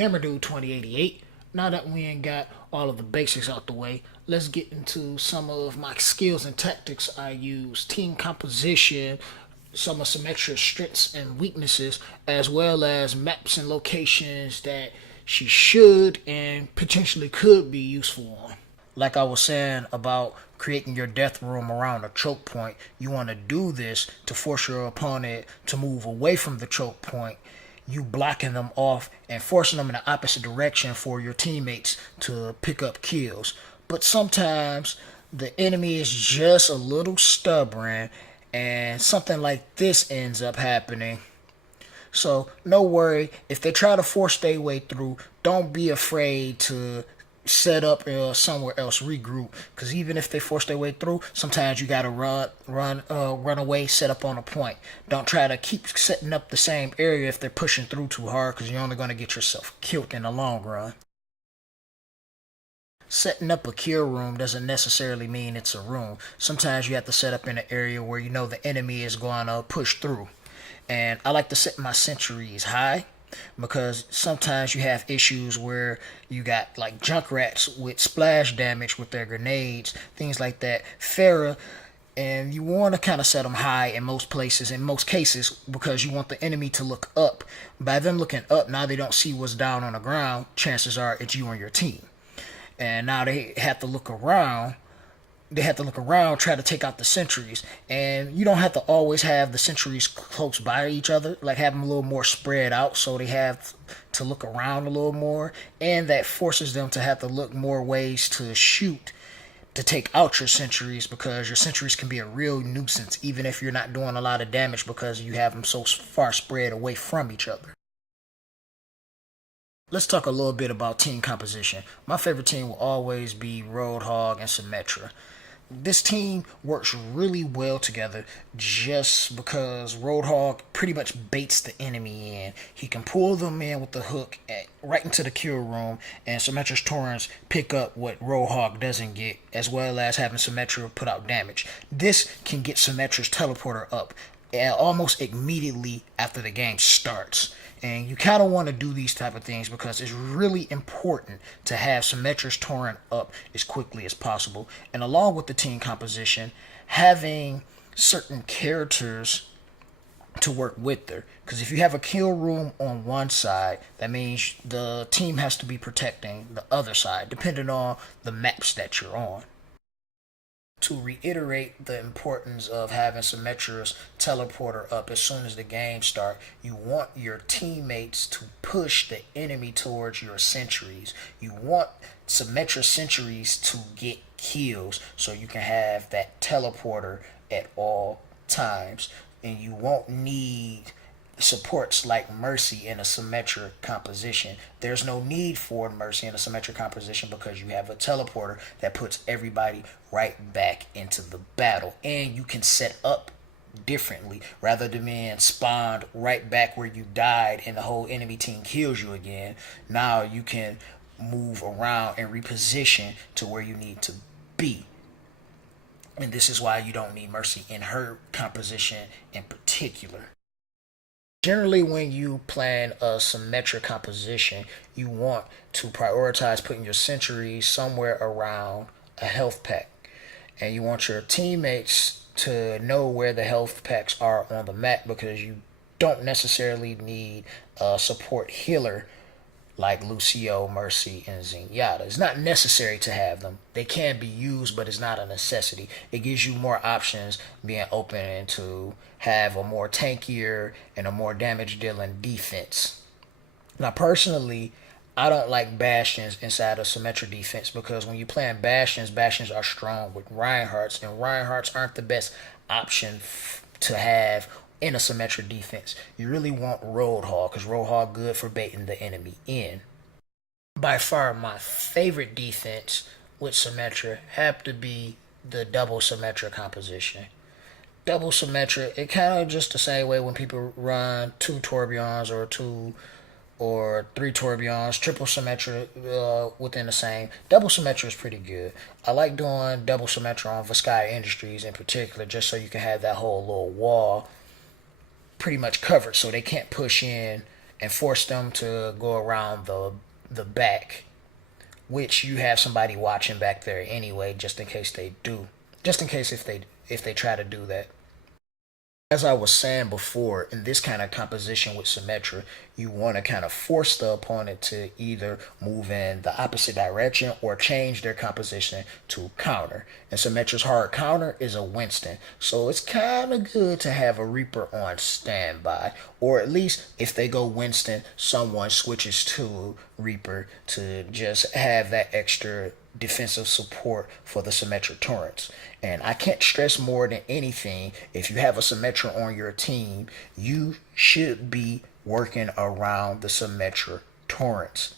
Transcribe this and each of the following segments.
GamerDude 2088. Now that we ain't got all of the basics out the way, let's get into some of my skills and tactics I use, team composition, some of Symmetra's strengths and weaknesses, as well as maps and locations that she should and potentially could be useful on. Like I was saying about creating your death room around a choke point, you want to do this to force your opponent to move away from the choke point, you blocking them off and forcing them in the opposite direction for your teammates to pick up kills. But sometimes the enemy is just a little stubborn and something like this ends up happening. So no worry, if they try to force their way through, don't be afraid to set up somewhere else, regroup, because even if they force their way through, sometimes you gotta run away, set up on a point. Don't try to keep setting up the same area if they're pushing through too hard, because you're only going to get yourself killed in the long run. Setting up a kill room doesn't necessarily mean it's a room. Sometimes you have to set up in an area where you know the enemy is going to push through. And I like to set my sentries high, because sometimes you have issues where you got like Junkrats with splash damage with their grenades, things like that, Farah, and you want to kind of set them high in most places, in most cases, because you want the enemy to look up. By them looking up, now they don't see what's down on the ground, chances are it's you and your team. And now they have to look around. Try to take out the sentries. And you don't have to always have the sentries close by each other. Like, have them a little more spread out so they have to look around a little more. And that forces them to have to look more ways to shoot to take out your sentries, because your sentries can be a real nuisance even if you're not doing a lot of damage because you have them so far spread away from each other. Let's talk a little bit about team composition. My favorite team will always be Roadhog and Symmetra. This team works really well together just because Roadhog pretty much baits the enemy in. He can pull them in with the hook right into the kill room, and Symmetra's Torrents pick up what Roadhog doesn't get, as well as having Symmetra put out damage. This can get Symmetra's teleporter up almost immediately after the game starts. And you kind of want to do these type of things because it's really important to have Symmetra's torrent up as quickly as possible. And along with the team composition, having certain characters to work with her. Because if you have a kill room on one side, that means the team has to be protecting the other side, depending on the maps that you're on. To reiterate the importance of having Symmetra's teleporter up as soon as the game starts, you want your teammates to push the enemy towards your sentries. You want Symmetra sentries to get kills so you can have that teleporter at all times. And you won't need supports like Mercy in a Symmetra composition. There's no need for Mercy in a Symmetra composition because you have a teleporter that puts everybody right back into the battle. And you can set up differently rather than being spawned right back where you died and the whole enemy team kills you again. Now you can move around and reposition to where you need to be. And this is why you don't need Mercy in her composition in particular. Generally, when you plan a Symmetra composition, you want to prioritize putting your sentries somewhere around a health pack. And you want your teammates to know where the health packs are on the map, because you don't necessarily need a support healer like Lucio, Mercy, and Zenyatta. It's not necessary to have them. They can be used, but it's not a necessity. It gives you more options being open to have a more tankier and a more damage-dealing defense. Now, personally, I don't like Bastions inside of Symmetra defense, because when you're playing Bastions, Bastions are strong with Reinhardts, and Reinhardts aren't the best option to have in a Symmetra defense. You really want Roadhog, because Roadhog good for baiting the enemy in. By far my favorite defense with Symmetra have to be the double Symmetra composition. Double Symmetra, it kind of just the same way when people run 2 Torbjorns or 2 or 3 Torbjorns, triple Symmetra within the same. Double Symmetra is pretty good. I like doing double Symmetra on Viscaya Industries in particular, just so you can have that whole little wall pretty much covered so they can't push in and force them to go around the back, which you have somebody watching back there anyway, just in case they do, just in case if they try to do that. As I was saying before, in this kind of composition with Symmetra, you want to kind of force the opponent to either move in the opposite direction or change their composition to counter. And Symmetra's hard counter is a Winston, so it's kind of good to have a Reaper on standby, or at least if they go Winston, someone switches to Reaper to just have that extra defensive support for the Symmetra turrets. And I can't stress more than anything, if you have a Symmetra on your team, you should be working around the Symmetra torrents,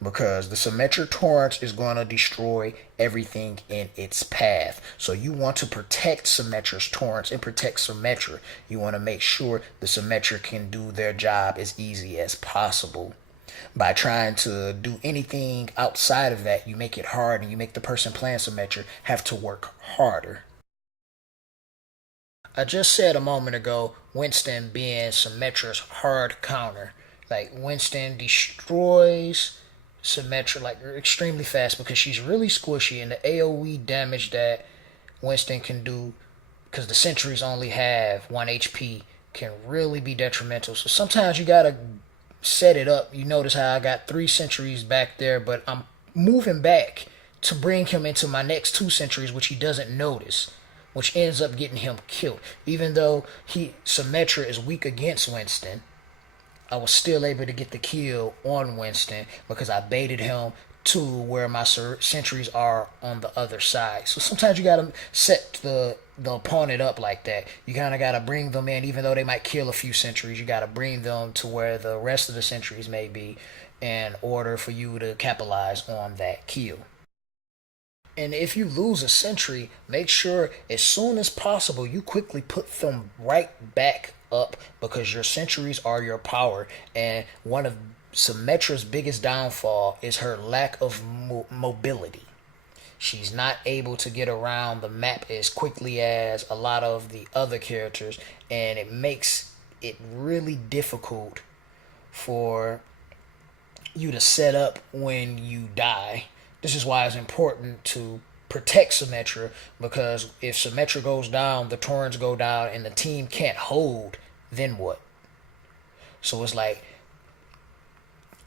because the Symmetra torrents is going to destroy everything in its path. So you want to protect Symmetra's torrents and protect Symmetra. You want to make sure the Symmetra can do their job as easy as possible. By trying to do anything outside of that, you make it hard, and you make the person playing Symmetra have to work harder. I just said a moment ago, Winston being Symmetra's hard counter. Like, Winston destroys Symmetra like extremely fast because she's really squishy, and the AoE damage that Winston can do, because the sentries only have 1 HP, can really be detrimental. So sometimes you gotta set it up. You notice how I got 3 sentries back there, but I'm moving back to bring him into my next 2 sentries, which he doesn't notice, which ends up getting him killed. Even though Symmetra is weak against Winston, I was still able to get the kill on Winston because I baited him to where my sentries are on the other side. So sometimes you gotta set the opponent up like that. You kind of gotta bring them in, even though they might kill a few sentries. You gotta bring them to where the rest of the sentries may be, in order for you to capitalize on that kill. And if you lose a sentry, make sure as soon as possible you quickly put them right back up, because your sentries are your power. And one of Symmetra's biggest downfall is her lack of mobility. She's not able to get around the map as quickly as a lot of the other characters, and it makes it really difficult for you to set up when you die. This is why it's important to protect Symmetra, because if Symmetra goes down, the torrents go down, and the team can't hold, then what? So it's like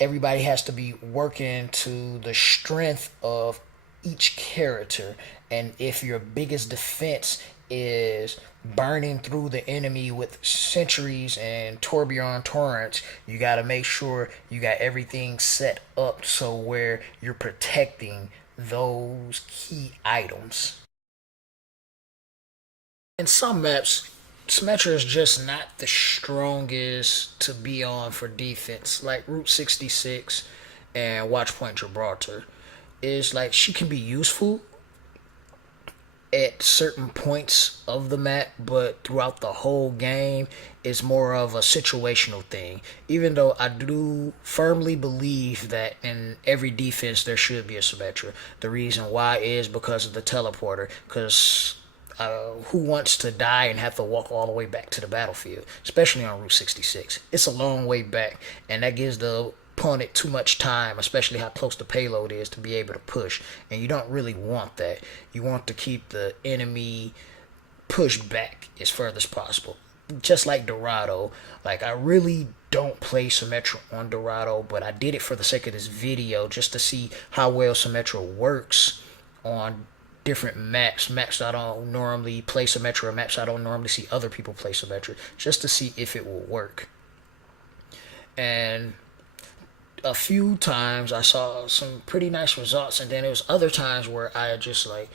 everybody has to be working to the strength of each character. And if your biggest defense is burning through the enemy with sentries and tourbillon torrents, you got to make sure you got everything set up so where you're protecting those key items. In some maps, Symmetra is just not the strongest to be on for defense, like Route 66 and Watchpoint Gibraltar. Is like, she can be useful at certain points of the map, but throughout the whole game, it's more of a situational thing. Even though I do firmly believe that in every defense there should be a Symmetra. The reason why is because of the teleporter, because who wants to die and have to walk all the way back to the battlefield, especially on Route 66? It's a long way back, and that gives the opponent too much time, especially how close the payload is, to be able to push. And you don't really want that. You want to keep the enemy pushed back as further as possible. Just like Dorado. Like, I really don't play Symmetra on Dorado, but I did it for the sake of this video, just to see how well Symmetra works on different maps I don't normally play Symmetra, maps I don't normally see other people play Symmetra, just to see if it will work. And a few times I saw some pretty nice results, and then there was other times where I just like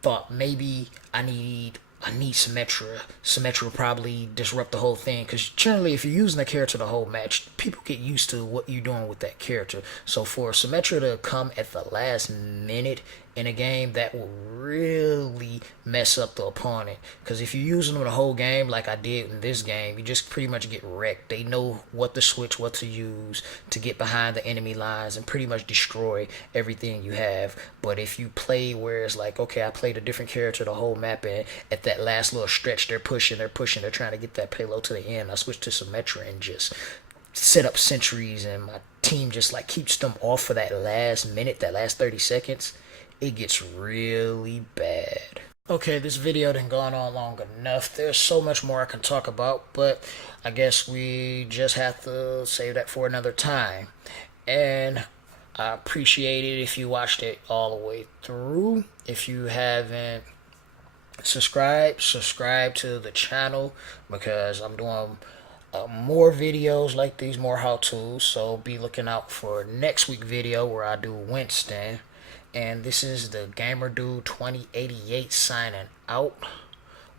thought maybe I need Symmetra. Symmetra will probably disrupt the whole thing, because generally if you're using a character the whole match, people get used to what you're doing with that character. So for Symmetra to come at the last minute in a game, that will really mess up the opponent. Because if you're using them the whole game like I did in this game, you just pretty much get wrecked. They know what to switch, what to use to get behind the enemy lines and pretty much destroy everything you have. But if you play where it's like, okay, I played a different character the whole map, and at that last little stretch they're pushing, they're trying to get that payload to the end, I switch to Symmetra and just set up sentries and my team just like keeps them off for that last minute, that last 30 seconds, it gets really bad. Okay, this video done gone on long enough. There's so much more I can talk about, but I guess we just have to save that for another time. And I appreciate it if you watched it all the way through. If you haven't subscribe to the channel, because I'm doing more videos like these, more how-tos. So be looking out for next week video where I do Winston. And this is the Gamer Dude 2088 signing out.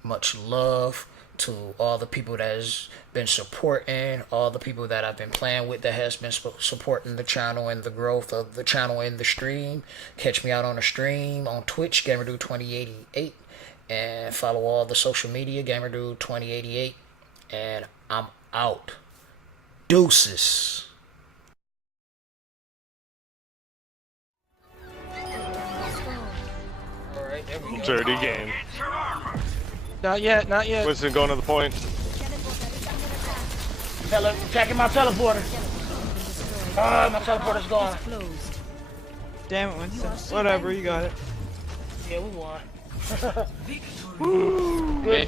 Much love to all the people that has been supporting, all the people that I've been playing with that has been supporting the channel and the growth of the channel and the stream. Catch me out on the stream on Twitch, Gamer Dude 2088. And follow all the social media, Gamer Dude 2088. And I'm out. Deuces. Alright, there we go. Dirty game. Not yet, not yet. Winston going to the point. Checking my teleporter. My teleporter's gone. Damn it, Winston. Whatever, you got it. Yeah, we won. Good deal.